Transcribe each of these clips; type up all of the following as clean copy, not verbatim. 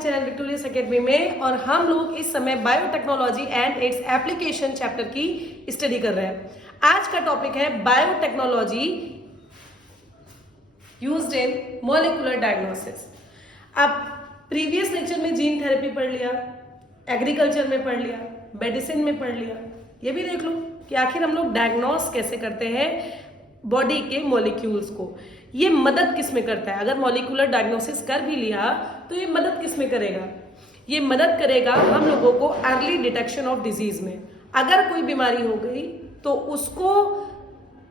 Channel victorious academy में और हम लोग इस समय biotechnology and its application chapter की स्टडी कर रहे हैं। आज का टॉपिक है biotechnology used in molecular diagnosis. अब प्रीवियस लेक्चर में जीन थेरेपी पढ़ लिया, एग्रीकल्चर में पढ़ लिया, मेडिसिन में पढ़ लिया। ये भी देख लो कि आखिर हम लोग डायग्नोस कैसे करते हैं बॉडी के मॉलिक्यूल्स को। ये मदद किस में करता है? अगर मॉलिक्यूलर डायग्नोसिस कर भी लिया तो ये मदद किस में करेगा? ये मदद करेगा हम लोगों को अर्ली डिटेक्शन ऑफ डिजीज में। अगर कोई बीमारी हो गई तो उसको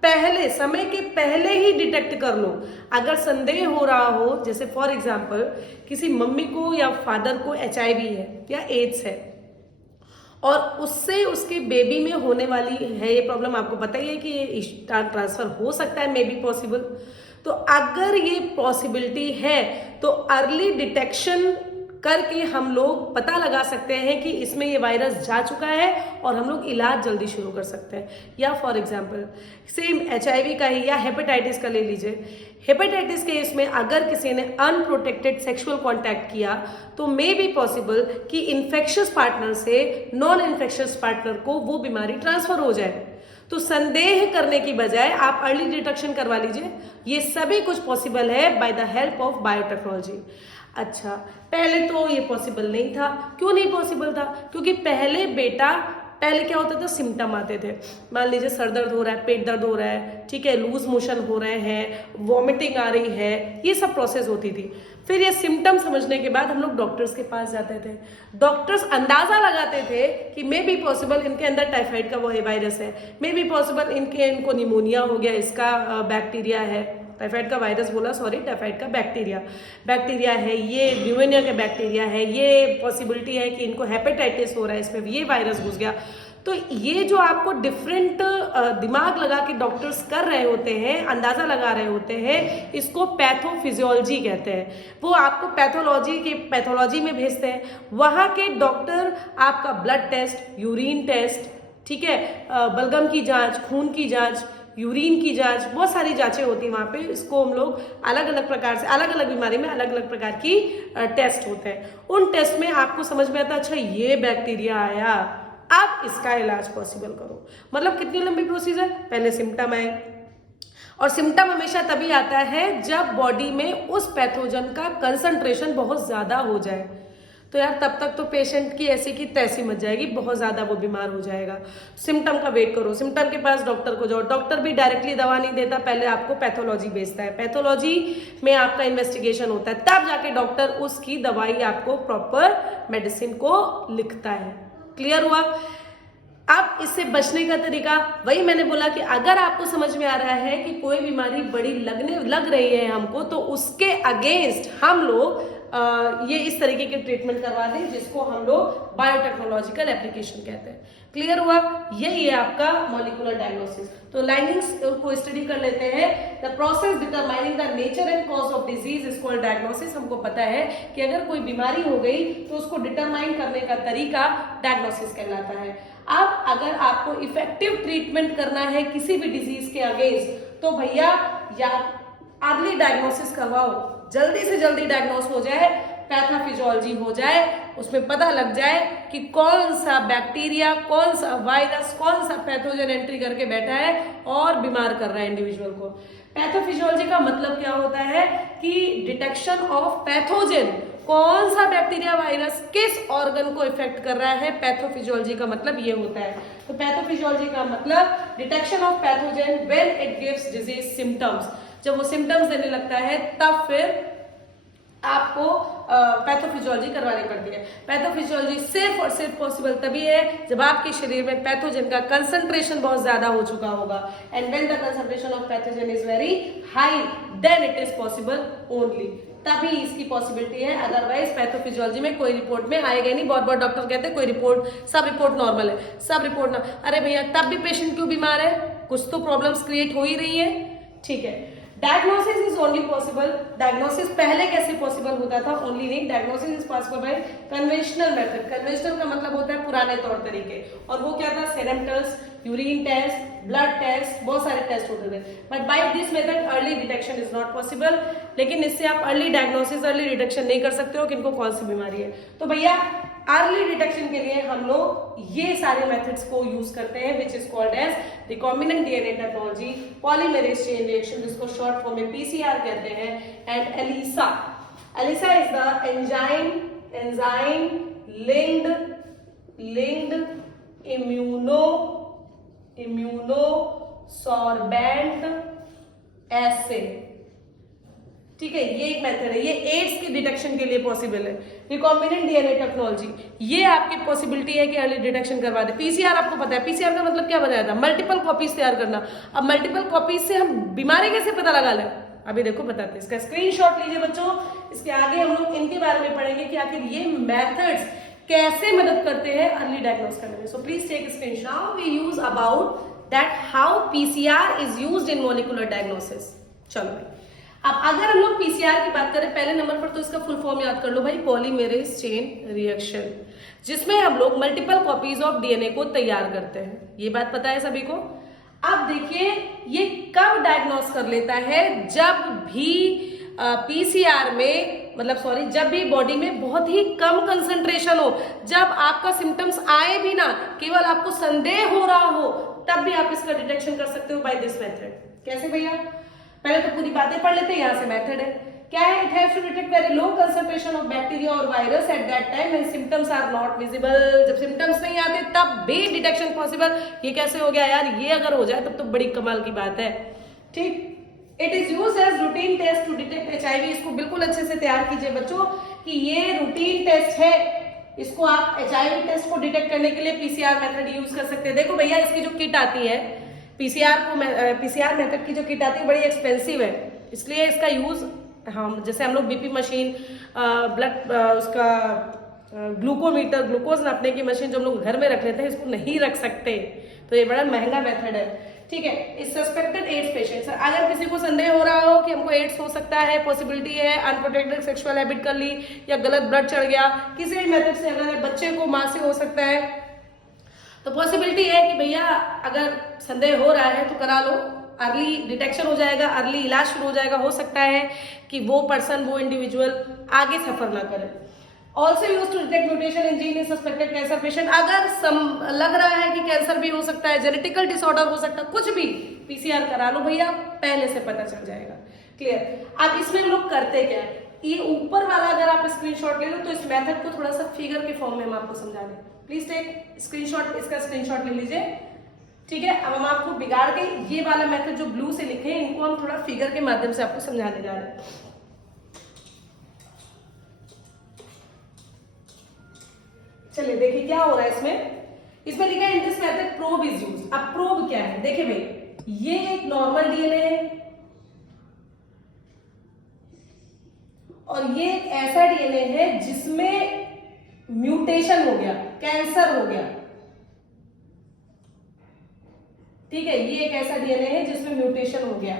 पहले समय के पहले ही डिटेक्ट कर लो। अगर संदेह हो रहा हो, जैसे फॉर एग्जांपल किसी मम्मी को या फादर को HIV है या एड्स है और उससे उसके बेबी में होने वाली है ये प्रॉब्लम, आपको पता ही है कि ये ट्रांसफर हो सकता है, मे बी पॉसिबल। तो अगर ये पॉसिबिलिटी है तो अर्ली डिटेक्शन करके हम लोग पता लगा सकते हैं कि इसमें ये वायरस जा चुका है और हम लोग इलाज जल्दी शुरू कर सकते हैं। या फॉर एग्जांपल सेम HIV का ही या हेपेटाइटिस का ले लीजिए। हेपेटाइटिस केस में अगर किसी ने अनप्रोटेक्टेड सेक्सुअल कांटेक्ट किया तो मे बी पॉसिबल कि इन्फेक्शियस पार्टनर से नॉन इन्फेक्शियस पार्टनर को वो बीमारी ट्रांसफर हो जाए। तो संदेह करने की बजाय आप अर्ली डिटेक्शन करवा लीजिए। ये सभी कुछ पॉसिबल है by the help of biotechnology. अच्छा, पहले तो ये पॉसिबल नहीं था। क्यों नहीं पॉसिबल था? क्योंकि पहले क्या होता था, सिम्टम आते थे। मान लीजिए सर दर्द हो रहा है, पेट दर्द हो रहा है, ठीक है, लूज मोशन हो रहे हैं, वॉमिटिंग आ रही है, ये सब प्रोसेस होती थी। फिर ये सिम्टम समझने के बाद हम लोग डॉक्टर्स के पास जाते थे। डॉक्टर्स अंदाजा लगाते थे कि मे बी पॉसिबल इनके अंदर टाइफाइड का वो वायरस है, मे बी पॉसिबल इनको निमोनिया हो गया, इसका बैक्टीरिया है, टाइफाइड का वायरस बोला, सॉरी, टाइफाइड का बैक्टीरिया है, ये न्यूमोनिया का बैक्टीरिया है, ये पॉसिबिलिटी है कि इनको हेपेटाइटिस हो रहा है, इसमें ये वायरस घुस गया। तो ये जो आपको डिफरेंट दिमाग लगा के डॉक्टर्स कर रहे होते हैं, अंदाजा लगा रहे होते हैं, इसको पैथोफिजियोलॉजी कहते हैं। वो आपको पैथोलॉजी में भेजते हैं। वहाँ के डॉक्टर आपका ब्लड टेस्ट, यूरिन टेस्ट, ठीक है, बलगम की जांच, खून की जांच, यूरिन की जांच, बहुत सारी जांचें होती हैं वहाँ पे। इसको हम लोग अलग अलग प्रकार से, अलग अलग बीमारी में अलग अलग प्रकार की टेस्ट होते हैं। उन टेस्ट में आपको समझ में आता है, अच्छा ये बैक्टीरिया आया, अब इसका इलाज पॉसिबल करो। मतलब कितनी लंबी प्रोसीजर? पहले सिम्टम आए, और सिम्टम हमेशा तभी आता है जब बॉडी में उस पैथोजन का कंसंट्रेशन बहुत ज्यादा हो जाए। तो यार तब तक तो पेशेंट की ऐसी की तैसी मच जाएगी, बहुत ज्यादा वो बीमार हो जाएगा। सिम्टम का वेट करो, सिम्टम के पास डॉक्टर को जाओ। डॉक्टर भी डायरेक्टली दवा नहीं देता, पहले आपको पैथोलॉजी भेजता है। पैथोलॉजी में आपका इन्वेस्टिगेशन होता है, तब जाके डॉक्टर उसकी दवाई आपको प्रॉपर मेडिसिन को लिखता है। क्लियर हुआ? अब इससे बचने का तरीका वही मैंने बोला कि अगर आपको समझ में आ रहा है कि कोई बीमारी बड़ी लग रही है हमको, तो उसके अगेंस्ट हम लोग ये इस तरीके के ट्रीटमेंट करवा दें, जिसको हम लोग बायोटेक्नोलॉजिकल एप्लीकेशन कहते हैं। क्लियर हुआ? यही है आपका मॉलिक्यूलर डायग्नोसिस। तो लाइनिंग्स को स्टडी कर लेते हैं। The process determining the nature and cause of disease is called diagnosis. हमको पता है कि अगर कोई बीमारी हो गई तो उसको डिटरमाइन करने का तरीका डायग्नोसिस कहलाता है। अब अगर आपको इफेक्टिव ट्रीटमेंट करना है किसी भी डिजीज के अगेंस्ट, तो भैया या अर्ली डायग्नोसिस करवाओ, जल्दी से जल्दी डायग्नोस हो जाए, पैथोफिजियोलॉजी हो जाए, उसमें पता लग जाए कि कौन सा बैक्टीरिया, कौन सा वायरस, कौन सा पैथोजन एंट्री करके बैठा है और बीमार कर रहा है इंडिविजुअल को। पैथोफिजियोलॉजी का मतलब क्या होता है कि डिटेक्शन ऑफ पैथोजन, कौन सा बैक्टीरिया, वायरस किस ऑर्गन को इफेक्ट कर रहा है। पैथोफिजियोलॉजी का मतलब ये होता है। तो पैथोफिजियोलॉजी का मतलब detection of pathogen when it gives disease symptoms. जब वो सिम्टम्स देने लगता है तब फिर आपको पैथोफिजियोलॉजी करवानी पड़ती है। पैथोफिजियोलॉजी सिर्फ और सिर्फ पॉसिबल तभी है जब आपके शरीर में पैथोजन का कंसंट्रेशन बहुत ज्यादा हो चुका होगा। And when the concentration of pathogen is very high, then it is possible only, तभी इसकी पॉसिबिलिटी है। अदरवाइज पैथोफिजियोलॉजी में कोई रिपोर्ट में आएगा नहीं। बहुत बहुत डॉक्टर कहते हैं कोई रिपोर्ट, सब रिपोर्ट नॉर्मल है, सब रिपोर्ट ना, अरे भैया तब भी पेशेंट क्यों बीमार है? कुछ तो प्रॉब्लम्स क्रिएट हो ही रही है, ठीक है। Diagnosis is only possible, diagnosis पहले कैसे पॉसिबल होता था? ओनली नहीं, diagnosis is possible by conventional method. Conventional का मतलब होता है पुराने तौर तरीके, और वो क्या था? Serum test, urine test, blood test, बहुत सारे टेस्ट होते थे, but by this method early detection is not possible. लेकिन इससे आप अर्ली डायग्नोसिस, अर्ली डिटेक्शन नहीं कर सकते हो कि इनको कौन सी बीमारी है। तो भैया अर्ली डिटेक्शन के लिए हम लोग ये सारे मेथड्स को यूज करते हैं, which is called as recombinant DNA technology, polymerase chain reaction, जिसको शॉर्ट फॉर्म में पीसीआर कहते हैं, and ELISA. ELISA is the enzyme linked immunosorbent assay। ठीक है, ये एक मेथड है, ये एड्स की डिटेक्शन के लिए पॉसिबल है। रिकॉम्बिनेंट डीएनए टेक्नोलॉजी, ये आपकी पॉसिबिलिटी है कि अर्ली डिटेक्शन करवा दे। पीसीआर आपको पता है, पीसीआर का मतलब क्या बताया था, मल्टीपल कॉपीज तैयार करना। अब मल्टीपल कॉपीज से हम बीमारी कैसे पता लगा लें, अभी देखो बताते हैं। इसका स्क्रीनशॉट लीजिए बच्चों, इसके आगे हम लोग इनके बारे में पढ़ेंगे कि आखिर ये मेथड्स कैसे मदद करते हैं अर्ली डायग्नोस करने में। So please take screenshot. Now we use about that how PCR is used in molecular diagnosis. चलो भाई, अब अगर हम लोग पीसीआर की बात करें, पहले नंबर पर तो इसका फुल फॉर्म याद कर लो भाई, पॉलीमरेज चेन रिएक्शन, जिसमें हम लोग मल्टीपल कॉपीज ऑफ डीएनए को तैयार करते हैं। ये बात पता है सभी को। अब देखिए ये कब डायग्नोस कर लेता है, जब भी पीसीआर में जब भी बॉडी में बहुत ही कम कंसंट्रेशन हो, जब आपका सिम्टम्स आए भी ना, केवल आपको संदेह हो रहा हो, तब भी आप इसका डिटेक्शन कर सकते हो बाय दिस मेथड। कैसे भैया, पहले तो पूरी बातें पढ़ लेते हैं, यहाँ से मेथड है क्या है। It has to detect very low concentration of bacteria और virus at that time when symptoms are not visible. जब सिम्टम्स नहीं आते तब भी डिटेक्शन पॉसिबल। ये कैसे हो गया यार, ये अगर हो जाए तब तो बड़ी कमाल की बात है। ठीक, it is use as routine test to detect HIV. इसको बिल्कुल अच्छे से तैयार कीजिए बच्चों कि ये रूटीन टेस्ट है, इसको आप एचआईवी टेस्ट को डिटेक्ट करने के लिए पीसीआर मेथड यूज कर सकते हैं। देखो भैया, इसकी जो किट आती है पीसीआर मेथड की जो किट आती है बड़ी एक्सपेंसिव है, इसलिए इसका यूज जैसे हम लोग बीपी मशीन, ब्लड उसका ग्लूकोमीटर, ग्लूकोज नापने की मशीन जो हम लोग घर में रख लेते हैं, इसको नहीं रख सकते, तो ये बड़ा महंगा मेथड है। ठीक है, इस सस्पेक्टेड एड्स पेशेंट्स, अगर किसी को संदेह हो रहा हो कि हमको एड्स हो सकता है, पॉसिबिलिटी है, अनप्रोटेक्टेड सेक्सुअल हैबिट कर ली या गलत ब्लड चढ़ गया, किसी भी मेथड से अगर बच्चे को मां से हो सकता है, तो पॉसिबिलिटी है कि भैया अगर संदेह हो रहा है तो करा लो, अर्ली डिटेक्शन हो जाएगा, अर्ली इलाज शुरू हो जाएगा। हो सकता है कि वो पर्सन, वो इंडिविजुअल आगे सफर ना करे। Also use to detect mutation in gene in suspected cancer patient, अगर लग रहा है कि कैंसर भी हो सकता है, जेनेटिकल डिसऑर्डर हो सकता है, कुछ भी, पीसीआर करा लो भैया, पहले से पता चल जाएगा। क्लियर। अब इसमें हम लोग करते क्या है, ये ऊपर वाला अगर आप स्क्रीनशॉट ले लो तो इस मेथड को थोड़ा सा फिगर के फॉर्म में हम आपको समझा दें। प्लीज टेक स्क्रीनशॉट, इसका स्क्रीनशॉट ले लीजिए। ठीक है, अब हम आपको बिगाड़ के ये वाला मेथड जो ब्लू से लिखे हैं, इनको हम थोड़ा फिगर के माध्यम से आपको समझाने जा रहे हैं। चलिए देखिए क्या हो रहा है इसमें लिखा है in this method probe is use. अब प्रोब क्या है, देखिए भाई, ये एक नॉर्मल डीएनए है और ये एक ऐसा डीएनए है जिसमें म्यूटेशन हो गया, कैंसर हो गया। ठीक है, ये एक ऐसा डीएनए है जिसमें म्यूटेशन हो गया।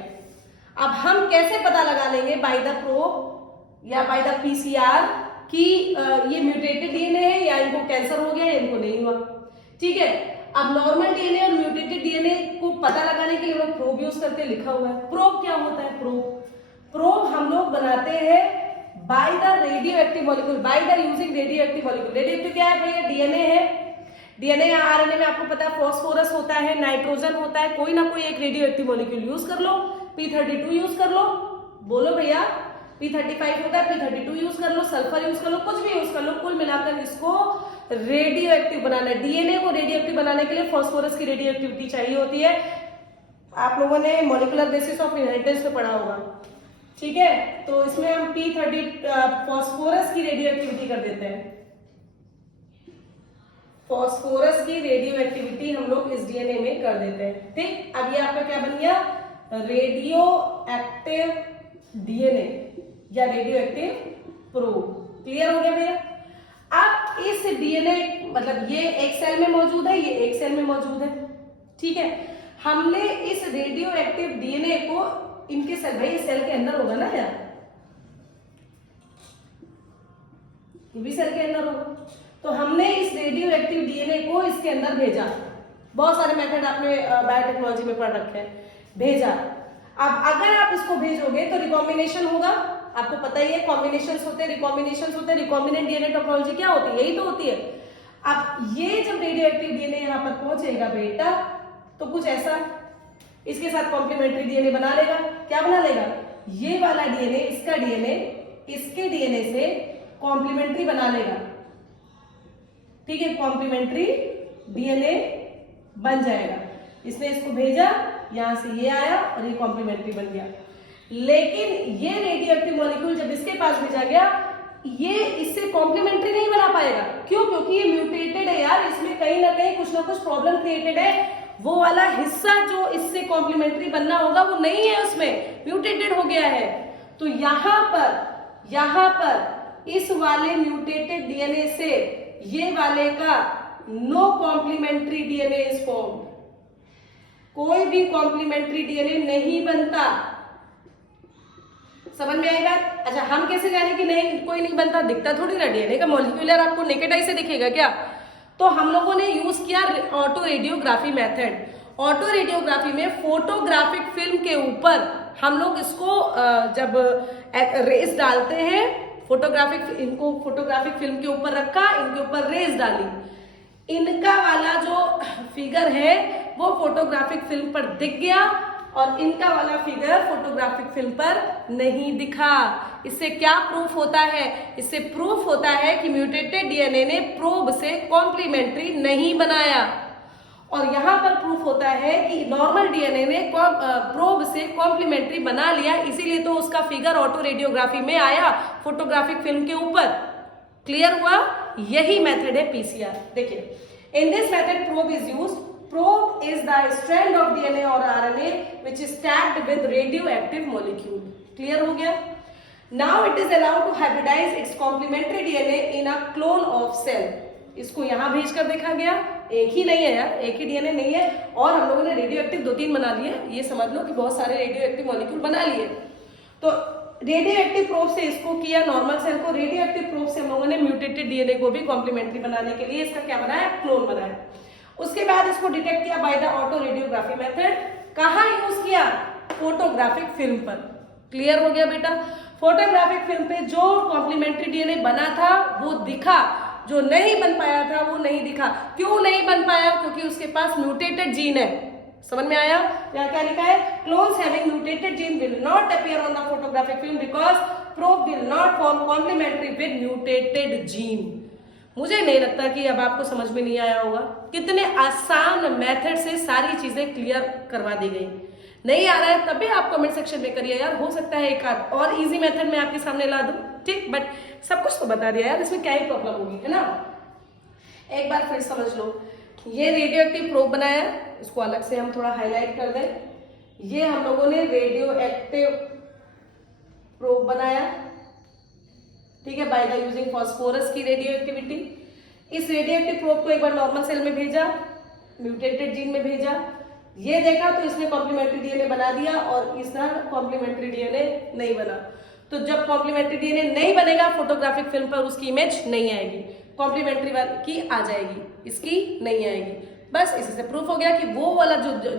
अब हम कैसे पता लगा लेंगे बाय द प्रोब या बाय द पीसीआर कि ये म्यूटेटेड डीएनए है या इनको कैंसर हो गया या इनको नहीं हुआ। ठीक है, अब नॉर्मल डीएनए और म्यूटेटेड डीएनए को पता लगाने के लिए लोग प्रोब यूज करते, लिखा हुआ है। प्रोब क्या होता है, प्रोब हम लोग बनाते हैं by the radio active molecule, by the using radio active molecule. Radio active क्या है भैया, डीएनए है, डीएनए या आरएनए में आपको पता है फॉस्फोरस होता है, नाइट्रोजन होता है, कोई ना कोई एक रेडियो एक्टिव मॉलिक्यूल यूज कर लो, P32 यूज कर लो, बोलो भैया, P35 होता है, P32 यूज कर लो, सल्फर यूज कर लो, कुछ भी यूज कर लो, कुल मिलाकर इसको रेडियो एक्टिव बनाना है। डीएनए को रेडियो एक्टिव बनाने के लिए फॉस्फोरस की रेडियो एक्टिविटी चाहिए होती है। आप लोगों ने मॉलिक्यूलर बेसिस ऑफ इनहेरिटेंस में पढ़ा होगा। ठीक है, तो इसमें हम फॉस्फोरस की रेडियो एक्टिविटी कर देते हैं, फॉस्फोरस की रेडियो एक्टिविटी हम लोग इस डीएनए में कर देते हैं। ठीक, अब ये आपका क्या बन गया, रेडियो एक्टिव डीएनए या रेडियो एक्टिव प्रोब। क्लियर हो गया भैया। अब इस डीएनए मतलब ये एक सेल में मौजूद है, ये एक सेल में मौजूद है। ठीक है, हमने इस रेडियो एक्टिव डीएनए को इनके सेल, भाई सेल के अंदर होगा ना यार, ये भी सेल के अंदर होगा, तो हमने इस रेडियो एक्टिव डीएनए को इसके अंदर भेजा। बहुत सारे मेथड आपने बायोटेक्नोलॉजी में पढ़ रखे हैं। भेजा, अब अगर आप इसको भेजोगे तो रिकॉम्बिनेशन होगा, आपको पता ही है कॉम्बिनेशंस होते हैं, रिकॉम्बिनेशंस होते हैं। रिकॉम्बिनेंट डीएनए टोपोलॉजी क्या होती है? यही तो होती है। अब ये जब रेडियो एक्टिव डीएनए यहाँ पर पहुंचेगा बेटा, तो कुछ ऐसा इसके साथ कॉम्प्लीमेंट्री डीएनए बना लेगा। क्या बना लेगा? ये वाला डीएनए, इसका डीएनए इसके डीएनए से कॉम्प्लीमेंट्री बना लेगा। ठीक है, कॉम्प्लीमेंट्री डीएनए बन जाएगा। इसने इसको भेजा, यहां से ये आया और ये कॉम्प्लीमेंट्री बन गया। लेकिन ये रेडियो एक्टिव मॉलिक्यूल जब इसके पास भेजा गया, ये इससे कॉम्प्लीमेंट्री नहीं बना पाएगा। क्यों? क्योंकि ये म्यूटेटेड है यार, इसमें कहीं ना कहीं कुछ ना कुछ प्रॉब्लम क्रिएटेड है। वो वाला हिस्सा जो इससे कॉम्प्लीमेंट्री बनना होगा वो नहीं है, उसमें म्यूटेटेड हो गया है। तो यहां पर इस वाले म्यूटेटेड डीएनए से ये वाले का no complementary DNA is formed. कोई भी कॉम्प्लीमेंट्री डीएनए नहीं बनता। समझ में आएगा? अच्छा, हम कैसे जाने कि नहीं कोई नहीं बनता? दिखता थोड़ी ना डीएनए का मॉलिक्यूलर आपको नेकेड आई से दिखेगा क्या? तो हम लोगों ने यूज किया auto radiography method. Auto radiography में फोटोग्राफिक फिल्म के ऊपर हम लोग इसको जब रेस डालते हैं, इनको फोटोग्राफिक फिल्म के ऊपर रखा, इनके ऊपर रेस डाली, इनका वाला जो फिगर है वो फोटोग्राफिक फिल्म पर दिख गया और इनका वाला फिगर फोटोग्राफिक फिल्म पर नहीं दिखा। इससे क्या प्रूफ होता है? इससे प्रूफ होता है कि म्यूटेटेड डीएनए ने प्रोब से कॉम्प्लीमेंट्री नहीं बनाया। और यहां पर प्रूफ होता है कि नॉर्मल डीएनए ने प्रोब से कॉम्प्लीमेंट्री बना लिया, इसीलिए तो उसका फिगर ऑटो रेडियोग्राफी में आया फोटोग्राफिक फिल्म के ऊपर। क्लियर हुआ? यही मेथड है पीसीआर। देखिए, in this method probe is used. Probe is the strand of DNA or RNA which is tagged with radioactive molecule. Clear हो गया? Now it is allowed to hybridize its complementary DNA in a clone of cell. इसको यहाँ भेज कर देखा गया, एक ही नहीं है यार, एक ही डीएनए नहीं है, और हम लोगों ने रेडियो एक्टिव 2-3 बना लिए। ये समझ लो कि बहुत सारे रेडियो एक्टिव मॉलिक्यूल बना लिए। तो रेडियो एक्टिव प्रोब से इसको किया नॉर्मल सेल को, रेडियो एक्टिव प्रोब से हम लोगों ने म्यूटेटेड डीएनए को भी कॉम्प्लीमेंट्री बनाने के लिए इसका क्या बनाया? क्लोन बनाया। उसके बाद इसको डिटेक्ट किया by the auto radiography method. कहां यूज किया? फोटोग्राफिक फिल्म पर। क्लियर हो गया बेटा? फोटोग्राफिक फिल्म पे जो कॉम्प्लीमेंट्री डीएनए बना था वो दिखा, जो नहीं बन पाया था वो नहीं दिखा। क्यों नहीं बन पाया? क्योंकि उसके पास म्यूटेटेड जीन है। समझ में आया? यहाँ क्या लिखा है? Clones having mutated gene will not appear on the photographic film because probe will not form complementary with mutated gene. मुझे नहीं लगता कि अब आपको समझ में नहीं आया होगा। कितने आसान मेथड से सारी चीजें क्लियर करवा दी गई। नहीं आ रहा है तब भी आप कमेंट सेक्शन में करिए यार, हो सकता है एक आध और इजी मेथड मैं आपके सामने ला दूं। ठीक, बट सब कुछ तो बता दिया यार, इसमें क्या ही प्रॉब्लम होगी, है ना? एक बार फिर समझ लो, ये रेडियो एक्टिव प्रोब बनाया, इसको अलग से हम थोड़ा हाईलाइट कर दें। ये हम लोगों ने रेडियो एक्टिव प्रोब बनाया, ठीक है, बाय द यूजिंग फास्फोरस की रेडियो एक्टिविटी। इस रेडियो एक्टिव प्रोब को एक बार नॉर्मल सेल में भेजा, म्यूटेटेड जीन में भेजा, ये देखा तो इसने कॉम्प्लीमेंट्री डीएनए बना दिया और इस तरह कॉम्प्लीमेंट्री डीएनए नहीं बना। तो जब कॉम्प्लीमेंट्री डीएनए नहीं बनेगा फोटोग्राफिक फिल्म पर उसकी इमेज नहीं आएगी, कॉम्प्लीमेंट्री की आ जाएगी, इसकी नहीं आएगी। बस इसी से प्रूफ हो गया कि वो वाला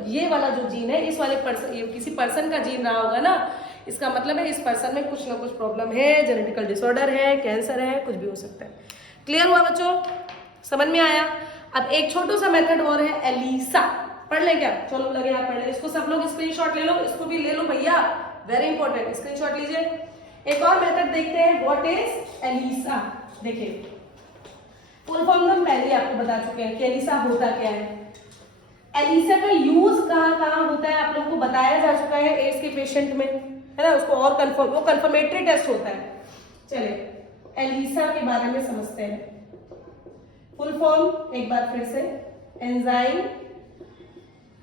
ये वाला जो जीन है, इस वाले पर्सन, ये किसी पर्सन का जीन रहा होगा ना, इसका मतलब है इस पर्सन में कुछ ना कुछ प्रॉब्लम है, जेनेटिकल डिसऑर्डर है, कैंसर है, कुछ भी हो सकता है। क्लियर हुआ बच्चों? समझ में आया? अब एक छोटा सा मेथड और है, एलिसा। पढ़ ले क्या? चलो लगे आप पढ़ ले। इसको सब लोग स्क्रीनशॉट ले लो, इसको भी ले लो भैया, वेरी इंपॉर्टेंट, स्क्रीनशॉट लीजिए। एक और मेथड देखते हैं, व्हाट इज एलिसा। देखिए, फुल फॉर्म हम पहले आपको बता चुके हैं कि एलिसा होता क्या है। एलिसा का यूज कहाँ होता है आप लोगों को बताया जा चुका है एड्स के पेशेंट में, है ना? उसको और कंफर्म, वो कंफर्मेटरी टेस्ट होता है। चलिए एलिसा के बारे में समझते हैं। फुल फॉर्म एक बार फिर से, एंजाइम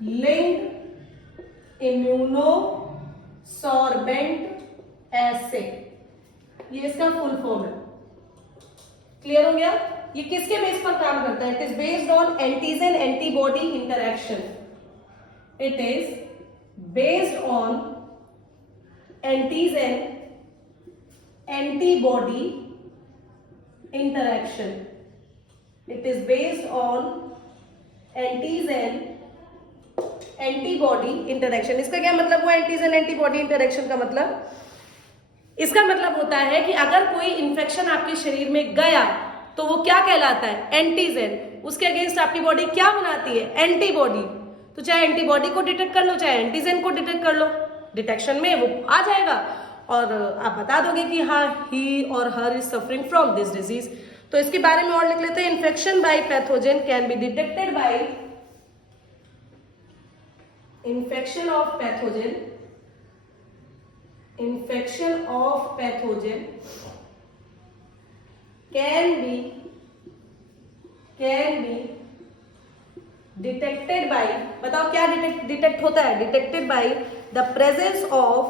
लिंक्ड इम्यूनो सॉर्बेंट एसे, ये इसका फुल फॉर्म है। क्लियर हो गया? ये किसके बेस पर काम करता है? It is based on antigen antibody interaction. It is based on antigen antibody interaction. It is based on antigen antibody interaction. इसका क्या मतलब हुआ एंटीजन एंटीबॉडी इंटरेक्शन का मतलब? इसका मतलब होता है कि अगर कोई इंफेक्शन आपके शरीर में गया तो वो क्या कहलाता है? एंटीजन। उसके अगेंस्ट आपकी बॉडी क्या बनाती है? एंटीबॉडी। तो चाहे एंटीबॉडी को डिटेक्ट कर लो, चाहे एंटीजन को डिटेक्ट कर लो, डिटेक्शन में वो आ जाएगा और आप बता दोगे कि हाँ ही और her is suffering from this disease. तो इसके बारे में और लिख लेते हैं। Infection by pathogen can be detected by infection of pathogen can be detected by, बताओ क्या डिटेक्ट होता है? Detected by the presence of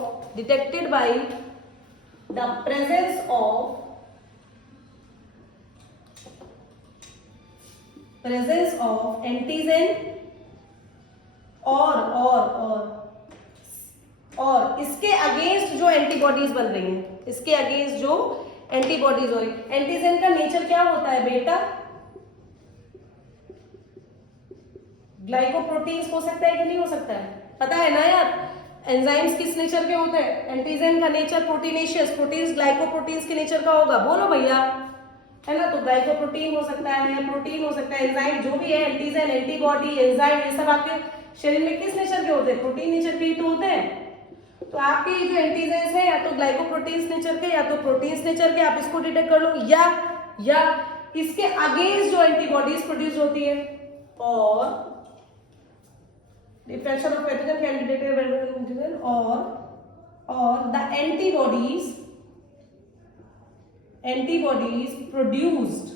antigen और इसके अगेंस्ट जो एंटीबॉडीज बन रही हैं, इसके अगेंस्ट जो एंटीबॉडीज हो रही है। एंटीजन का नेचर क्या होता है बेटा? ग्लाइकोप्रोटीन्स हो सकता है कि नहीं हो सकता है? पता है ना यार, एंजाइम्स किस नेचर के होते हैं? एंटीजन का नेचर प्रोटीनेशियस, प्रोटीन्स ग्लाइकोप्रोटीन्स के नेचर का होगा। बोलो भैया, है ना? तो ग्लाइकोप्रोटीन हो सकता है, प्रोटीन हो सकता है, एंजाइम जो भी है, एंटीजन एंटीबॉडी एंजाइम ये सब आपके शरीर में किस नेचर के होते हैं? प्रोटीन नेचर के ही तो होते हैं। तो आपके जो एंटीजन्स है या तो ग्लाइकोप्रोटीन्स नेचर के या तो प्रोटीन्स नेचर के, आप इसको डिटेक्ट कर लो, या इसके अगेंस्ट जो एंटीबॉडीज प्रोड्यूस होती है। और defection of pathogen can be detected और the antibodies produced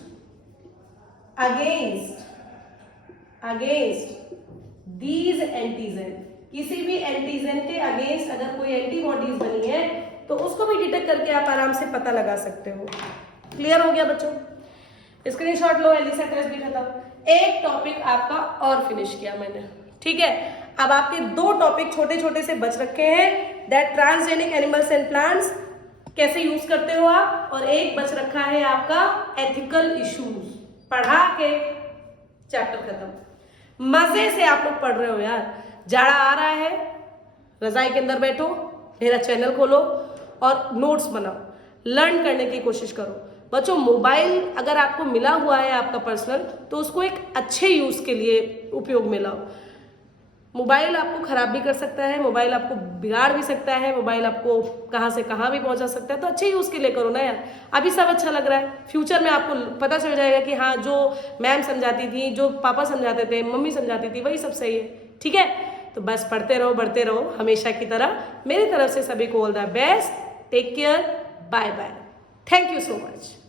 against these antigen. किसी भी एंटीजन के अगेंस्ट अगर कोई एंटीबॉडीज बनी है तो उसको भी डिटेक्ट करके आप आराम से पता लगा सकते हो। क्लियर हो गया बच्चों? स्क्रीनशॉट लो, एलिसा टेस्ट भी खत्म। एक टॉपिक आपका और फिनिश किया मैंने, ठीक है? अब आपके 2 टॉपिक छोटे छोटे से बच रखे हैं, that transgenic animals and plants कैसे यूज करते हो आप, और एक बच रखा है आपका एथिकल इश्यूज। पढ़ा के चैप्टर खत्म। मजे से आप लोग पढ़ रहे हो यार। जाड़ा आ रहा है, रजाई के अंदर बैठो, मेरा चैनल खोलो और नोट्स बनाओ, लर्न करने की कोशिश करो। बच्चों, मोबाइल अगर आपको मिला हुआ है आपका पर्सनल, तो उसको एक अच्छे यूज के लिए उपयोग में लाओ। मोबाइल आपको खराब भी कर सकता है, मोबाइल आपको बिगाड़ भी सकता है, मोबाइल आपको कहाँ से कहाँ भी पहुंचा सकता है। तो अच्छे यूज के लिए करो ना यार। अभी सब अच्छा लग रहा है, फ्यूचर में आपको पता चल जाएगा कि हाँ, जो मैम समझाती थी, जो पापा समझाते थे, मम्मी समझाती थी, वही सब सही है। ठीक है, तो बस पढ़ते रहो, बढ़ते रहो हमेशा की तरह। मेरी तरफ से सभी को all the best, take care, bye bye, thank you so much.